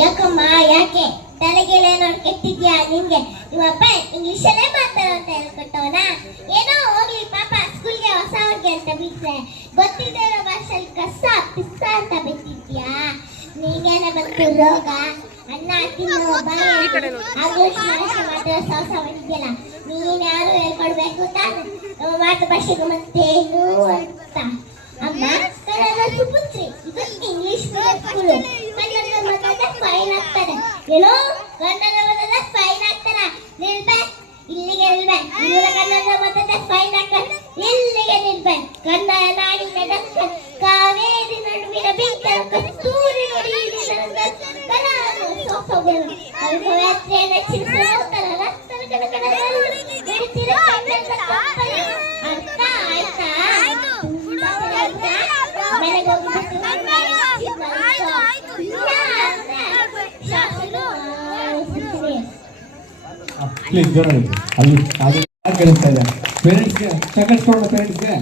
ಯಾಕಮ್ಮ ಯಾಕೆ ತಲೆಗೆಲ್ಲ ಏನಾದ್ರು ಕೆಟ್ಟಿದ್ಯಾ ನಿಂಗೆ? ನಿಮ್ಮಪ್ಪ ಇಂಗ್ಲಿಷಲ್ಲೇ ಮಾತಾಡೋ ಅಂತ ಹೇಳ್ಕೊಟ್ಟವನ? ಏನೋ ಹೋಗ್ಲಿ ಪಾಪ, ಸ್ಕೂಲ್ಗೆ ಹೊಸವ್ರಿಗೆ ಅಂತ ಬಿಟ್ರೆ ಗೊತ್ತಿದ್ದ ಇರೋ ಭಾಷೆಯಲ್ಲಿ ಕಸ ಪಿಸ್ಸ ಅಂತ ಬಿಟ್ಟಿದ್ಯಾ? ನೀಗೇನ ಬಂತು ರೋಗ? ಅನ್ನ ತಿನ್ನೋ ಮಾತ್ರ ಸಾಹಸ ಮಾಡಿದ್ಯಲ್ಲ, ನೀನ್ ಯಾರು ಹೇಳ್ಕೊಡ್ಬೇಕು ತಾನೆ ನಮ್ಮ ಮಾತು ಭಾಷೆಗೆ ಮತ್ತೇನು ಅಂತ. ಅಮ್ಮ ಕನ್ನಡ ಸುಪುತ್ರಿ, ಇದು ಇಂಗ್ಲಿಷ್ ಸ್ಕೂಲು. ಕನ್ನಡ ಮಾತಾಡಿದ್ರೆ ಫೈನ್ ಆಗ್ತಾರೆ. ಏನೋ ಕನ್ನಡ ಮಾತಾಡಿದ್ರೆ ಫೈನ್ ಆಗ್ತಾರ? ನಿಲ್ಬೇಕು, ಇಲ್ಲಿಗೆ ನಿಲ್ಬೇಕು. ಇವರ ಕನ್ನಡ ಮಾತಾಡಿದ್ರೆ ಫೈನ್ ಆಗ್ತಾರೆ, ಇಲ್ಲಿಗೆ ನಿಲ್ಬೇಕು. ಕನ್ನಡ ನಾಡಿನ ಕಾವೇರಿ ನಡುವಿನ ಬೆಂಕ ಕಸ್ತೂರಿ ನೋಡಿ ಅರ್ಥ ಆಯ್ತಾ? ಪ್ಲೀಸ್ ಜೋರಾಗಿ ಅಲ್ಲಿ ಕೇಳಿಸ್ತಾ ಇದೆ. ಪೇರೆಂಟ್ಸ್ಗೆ ಪೇರೆಂಟ್ಸ್ಗೆ